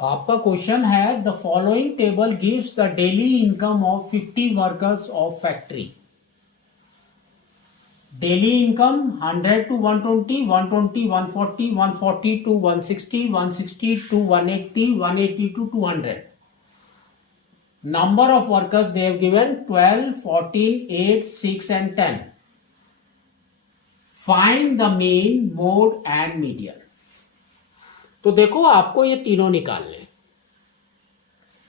आपका क्वेश्चन है the following table gives the daily income of 50 workers of factory. Daily income 100 to 120, 120 140, 140 to 160, 160 to 180, 180 to 200. Number of workers they have given 12, 14, 8, 6 and 10. Find the mean, mode and median. तो देखो आपको ये तीनों निकालने,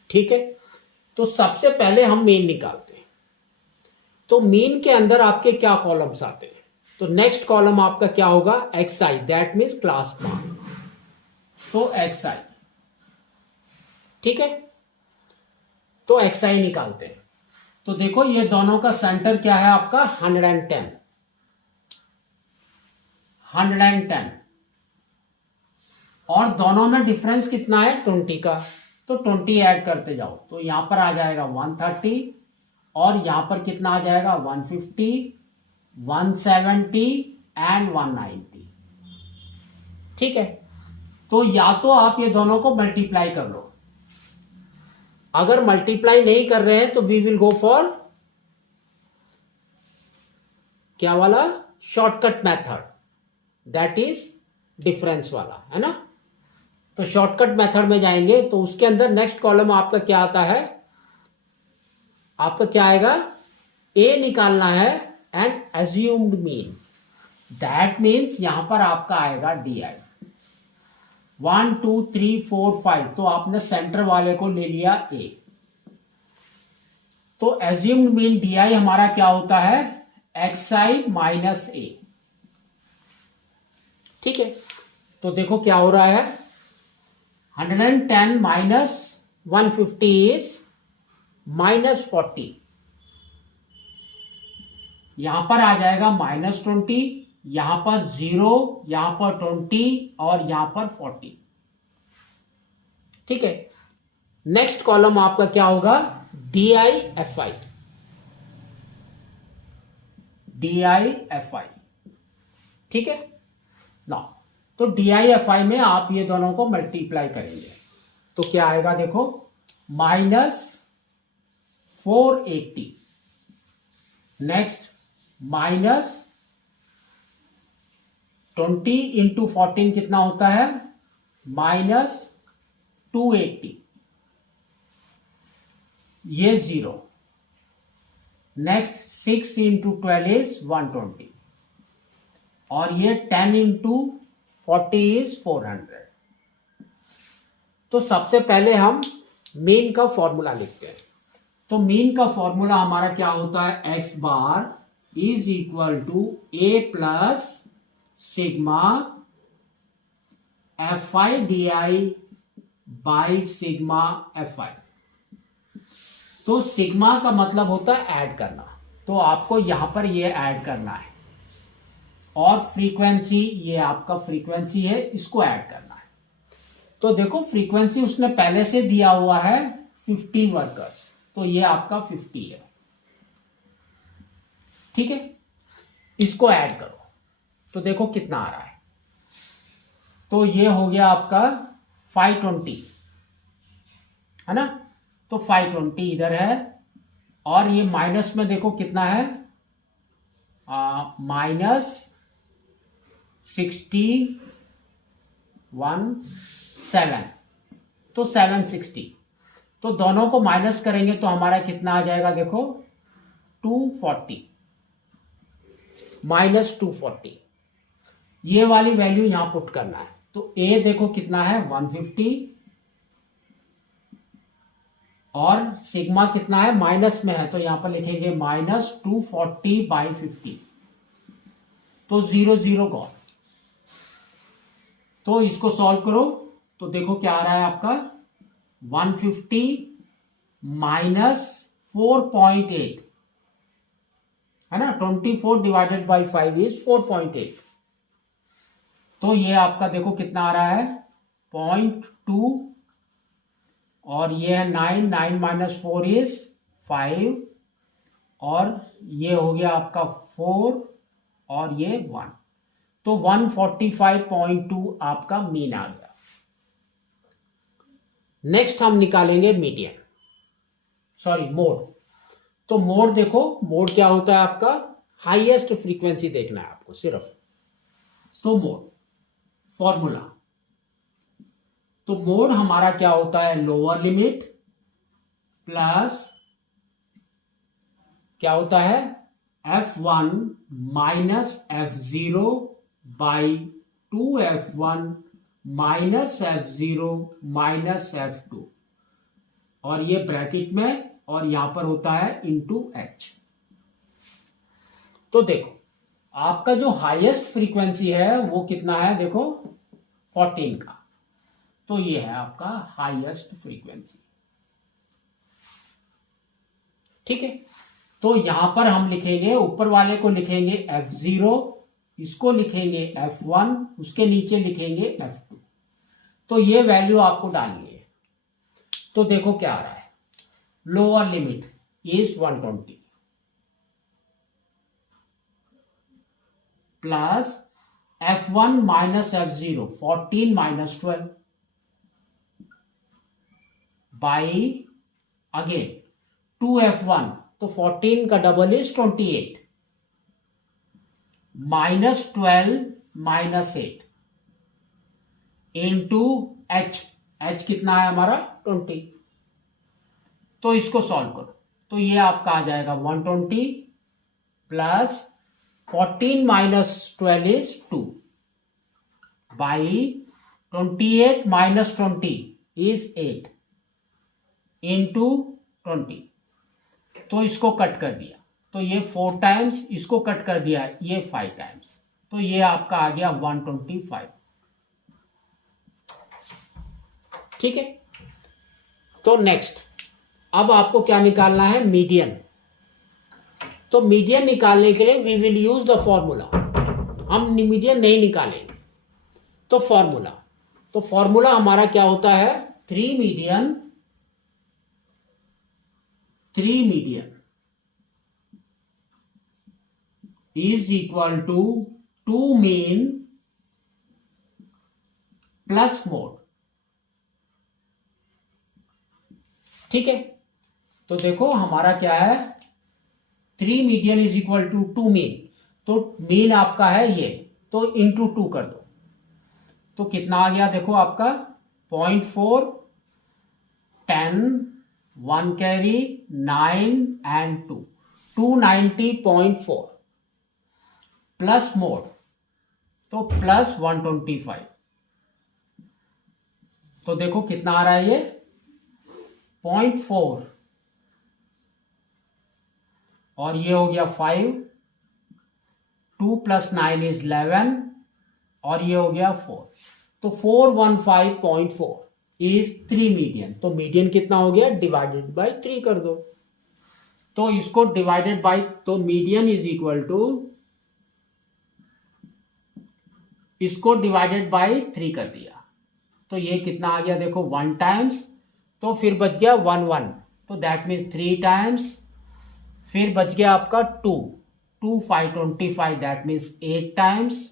ठीक है। तो सबसे पहले हम मीन निकालते हैं। तो मीन के अंदर आपके क्या कॉलम्स आते हैं? तो नेक्स्ट कॉलम आपका क्या होगा? X I, that means class mark. तो एक्स आई, ठीक है। तो एक्स आई निकालते हैं। तो देखो ये दोनों का सेंटर क्या है आपका? 110 और दोनों में डिफरेंस कितना है? 20 का। तो 20 ऐड करते जाओ तो यहां पर आ जाएगा 130 और यहां पर कितना आ जाएगा? 150, 170 एंड 190, ठीक है। तो या तो आप ये दोनों को मल्टीप्लाई कर लो। अगर मल्टीप्लाई नहीं कर रहे हैं तो वी विल गो फॉर क्या वाला? Shortcut method, that is difference वाला, है ना। तो शॉर्टकट मेथड में जाएंगे तो उसके अंदर नेक्स्ट कॉलम आपका क्या आता है? आपका क्या आएगा? ए निकालना है and assumed mean, that means यहां पर आपका आएगा डी आई। 1 2 3 4 5, तो आपने सेंटर वाले को ले लिया ए। तो एज्यूम्ड मीन डी आई हमारा क्या होता है? एक्स आई माइनस ए, ठीक है। तो देखो क्या हो रहा है? 110 माइनस 150 इज -40। यहां पर आ जाएगा -20, यहां पर 0, यहां पर 20 और यहां पर 40, ठीक है। नेक्स्ट कॉलम आपका क्या होगा? D I F I, D I F I, ठीक है ना। तो डी आई एफ आई में आप ये दोनों को मल्टीप्लाई करेंगे तो क्या आएगा? देखो -480, नेक्स्ट -20 इंटू 14 कितना होता है? -280, ये 0। नेक्स्ट 6 इंटू 12 इज 120 और ये 10 इंटू 40 इज 400। तो सबसे पहले हम मीन का फॉर्मूला लिखते हैं। तो मीन का फॉर्मूला हमारा क्या होता है? X bar is equal to A plus sigma F I D I by sigma F I. तो सिग्मा का मतलब होता है ऐड करना, तो आपको यहां पर ये ऐड करना है। और फ्रीक्वेंसी, ये आपका फ्रीक्वेंसी है, इसको ऐड करना है। तो देखो फ्रीक्वेंसी उसने पहले से दिया हुआ है 50 वर्कर्स, तो ये आपका 50 है, ठीक है। इसको ऐड करो तो देखो कितना आ रहा है। तो ये हो गया आपका 520, है ना। तो 520 इधर है और ये माइनस में देखो कितना है? -61.7, तो 760। तो दोनों को माइनस करेंगे तो हमारा कितना आ जाएगा? देखो 240, -240। ये वाली वैल्यू यहां पुट करना है। तो ए देखो कितना है? 150 और सिग्मा कितना है? माइनस में है तो यहां पर लिखेंगे -240/50, तो 0 0 गॉन। तो इसको सॉल्व करो तो देखो क्या आ रहा है आपका? 150 माइनस 4.8, है ना। 24 डिवाइडेड बाई 5 इज 4.8। तो ये आपका देखो कितना आ रहा है? 0.2 और ये है 9, 9 माइनस 4 इज 5 और ये हो गया आपका 4 और ये 1, तो 145.2 आपका मीन आ गया। नेक्स्ट हम निकालेंगे मीडियन, सॉरी मोड। तो मोड देखो, मोड क्या होता है आपका, हाईएस्ट फ्रीक्वेंसी देखना है आपको सिर्फ। तो मोड फॉर्मूला, तो मोड हमारा क्या होता है, लोअर लिमिट प्लस क्या होता है, f1 minus f0 by 2f1 minus f0 minus f2, और ये ब्रैकेट में, और यहां पर होता है इंटू h। तो देखो आपका जो हाईएस्ट फ्रीक्वेंसी है वो कितना है, देखो 14 का, तो ये है आपका हाईएस्ट फ्रीक्वेंसी। ठीक है, तो यहां पर हम लिखेंगे, ऊपर वाले को लिखेंगे f0, इसको लिखेंगे f1, उसके नीचे लिखेंगे f2। तो ये वैल्यू आपको डालनी है। तो देखो क्या आ रहा है, lower limit is 120 plus f1 minus f0 14 minus 12 by again 2f1, तो 14 का double is 28 minus 12 minus 8 into h, h कितना है हमारा 20। तो इसको सॉल्व करो, तो ये आपका आ जाएगा 120 plus 14 minus 12 is 2 by 28 minus 20 is 8 into 20। तो इसको कट कर दिया, तो ये 4 टाइम्स, इसको कट कर दिया ये 5 टाइम्स, तो ये आपका आ गया 125। ठीक है, तो नेक्स्ट अब आपको क्या निकालना है, मीडियन। तो मीडियन निकालने के लिए we will use the formula, हम मीडियन नहीं निकालेंगे। तो फॉर्मूला, तो फॉर्मूला हमारा क्या होता है, 3 median is equal to 2 mean plus mode. ठीक है, तो देखो हमारा क्या है, 3 median is equal to 2 mean, तो मीन आपका है ये, तो इंटू 2 कर दो, तो कितना आ गया देखो आपका 0.4 10 1 कैरी 9 एंड 2 290.4 प्लस मोड, तो प्लस 125। तो देखो कितना आ रहा है ये 0.4 और ये हो गया 5, 2 प्लस 9 इज 11 और ये हो गया 4, तो 415.4 इज 3 मीडियन। तो मीडियन कितना हो गया, डिवाइडेड बाय 3 कर दो, तो इसको डिवाइडेड बाय, तो मीडियन इज इक्वल टू, इसको डिवाइडेड बाय 3 कर दिया, तो ये कितना आ गया देखो 1 टाइम्स, तो फिर बच गया 1 1, तो दैट मीन्स 3 टाइम्स, फिर बच गया आपका 2 2 5 25, दैट मीन्स 8 टाइम्स,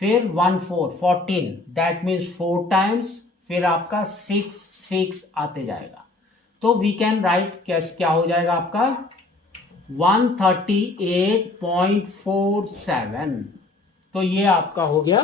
फिर 1 4 14, दैट मीन्स 4 टाइम्स, फिर आपका 6 6 आते जाएगा। तो वी कैन राइट कैसे, क्या हो जाएगा आपका 138.47, तो ये आपका हो गया